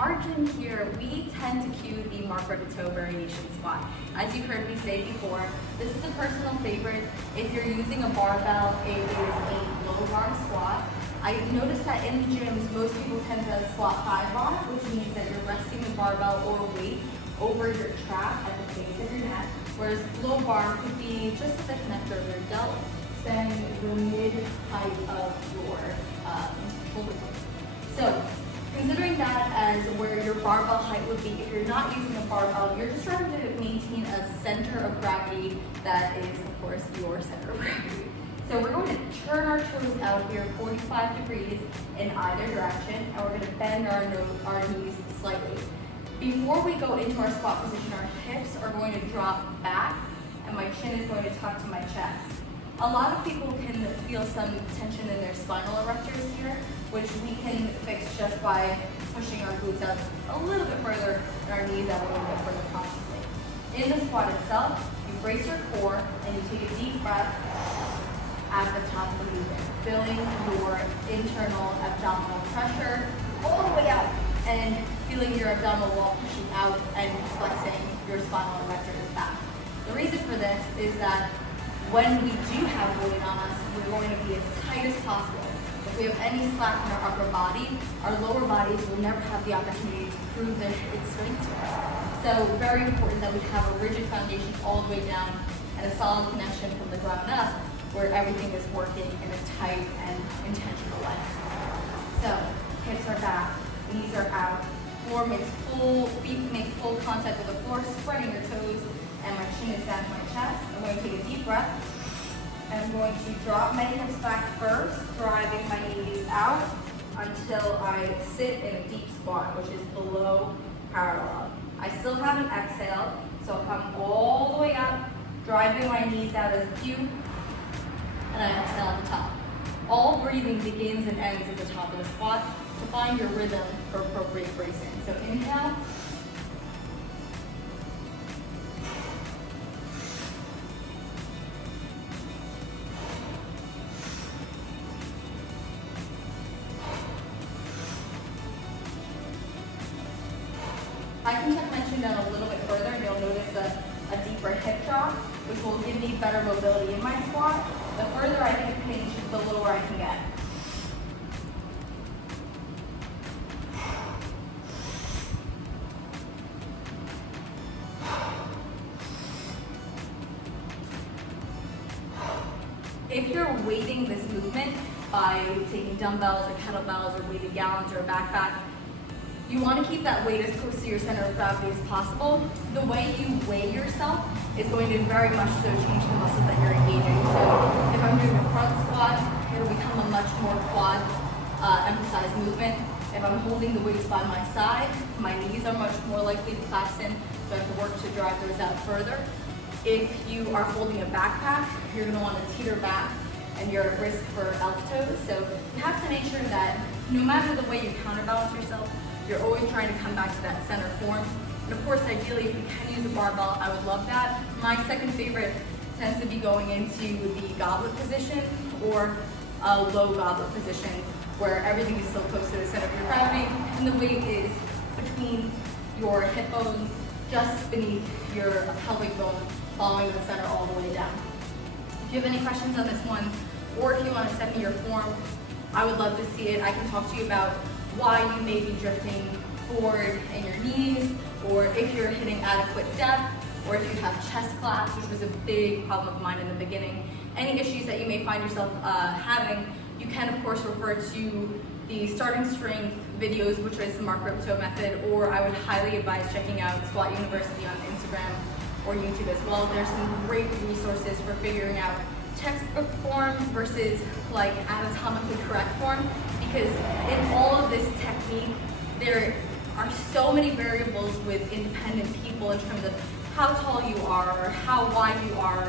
our gym here, we tend to cue the Mark Repetto variation squat. As you've heard me say before, this is a personal favorite. If you're using a barbell, it is a low bar squat. I noticed that in the gyms, most people tend to squat 5 bar, which means that you're resting the barbell or weight over your trap at the base of your neck, whereas low bar could be just at the connector of your delt, then the mid-height of your shoulder blade. So, considering that as where your barbell height would be, if you're not using a barbell, you're just trying to maintain a center of gravity that is, of course, your center of gravity. So we're going to turn our toes out here 45 degrees in either direction, and we're going to bend our knees slightly. Before we go into our squat position, our hips are going to drop back, and my chin is going to tuck to my chest. A lot of people can feel some tension in their spinal erectors here, which we can fix just by pushing our glutes out a little bit further and our knees out a little bit further consciously. In the squat itself, you brace your core and you take a deep breath at the top of the movement, filling your internal abdominal pressure all the way out and feeling your abdominal wall pushing out and flexing your spinal erectors back. The reason for this is that when we do have weight on us, we're going to be as tight as possible. If we have any slack in our upper body, our lower bodies will never have the opportunity to prove its strength to us. So very important that we have a rigid foundation all the way down and a solid connection from the ground up where everything is working in a tight and intentional way. So hips are back, knees are out, feet make full contact with the floor, spreading your toes, and my chin is down to my chest. I'm going to take a deep breath. And I'm going to drop my hips back first, driving my knees out until I sit in a deep squat, which is below parallel. I still haven't exhaled, so I'll come all the way up, driving my knees out as a cue, and I exhale at the top. All breathing begins and ends at the top of the squat to find your rhythm for appropriate bracing. So inhale. I can tuck my chin down a little bit further and you'll notice a deeper hip drop, which will give me better mobility in my squat. The further I hip hinge, the lower I can get. If you're weighting this movement by taking dumbbells or kettlebells or weighted gallons or a backpack, you want to keep that weight as close to your center of gravity as possible. The way you weigh yourself is going to very much so change the muscles that you're engaging. So if I'm doing a front squat, it'll become a much more quad emphasized movement. If I'm holding the weights by my side, my knees are much more likely to collapse in, so I have to work to drive those out further. If you are holding a backpack, you're going to want to teeter back and you're at risk for alpha-toes. So you have to make sure that no matter the way you counterbalance yourself, you're always trying to come back to that center form. And of course, ideally, if you can use a barbell, I would love that. My second favorite tends to be going into the goblet position or a low goblet position where everything is so close to the center of your gravity and the weight is between your hip bones, just beneath your pelvic bone, following the center all the way down. If you have any questions on this one, or if you want to send me your form, I would love to see it. I can talk to you about why you may be drifting forward in your knees, or if you're hitting adequate depth, or if you have chest collapse, which was a big problem of mine in the beginning. Any issues that you may find yourself having, you can of course refer to the starting strength videos, which is the Mark Repetto method, or I would highly advise checking out Squat University on Instagram or YouTube as well. There's some great resources for figuring out textbook form versus like anatomically correct form, because in all of this technique, there are so many variables with independent people in terms of how tall you are, or how wide you are,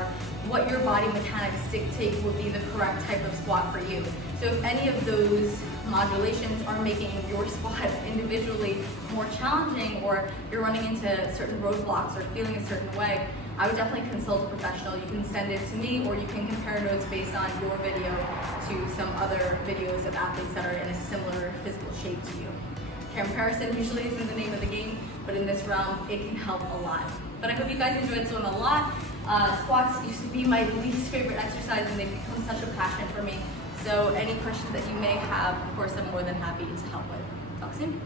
what your body mechanics dictate would be the correct type of squat for you. So if any of those modulations are making your squat individually more challenging, or you're running into certain roadblocks or feeling a certain way, I would definitely consult a professional. You can send it to me, or you can compare notes based on your video to some other videos of athletes that are in a similar physical shape to you. Comparison usually isn't the name of the game, but in this realm, it can help a lot. But I hope you guys enjoyed this one a lot. Squats used to be my least favorite exercise, and they've become such a passion for me. So any questions that you may have, of course, I'm more than happy to help with. Talk soon.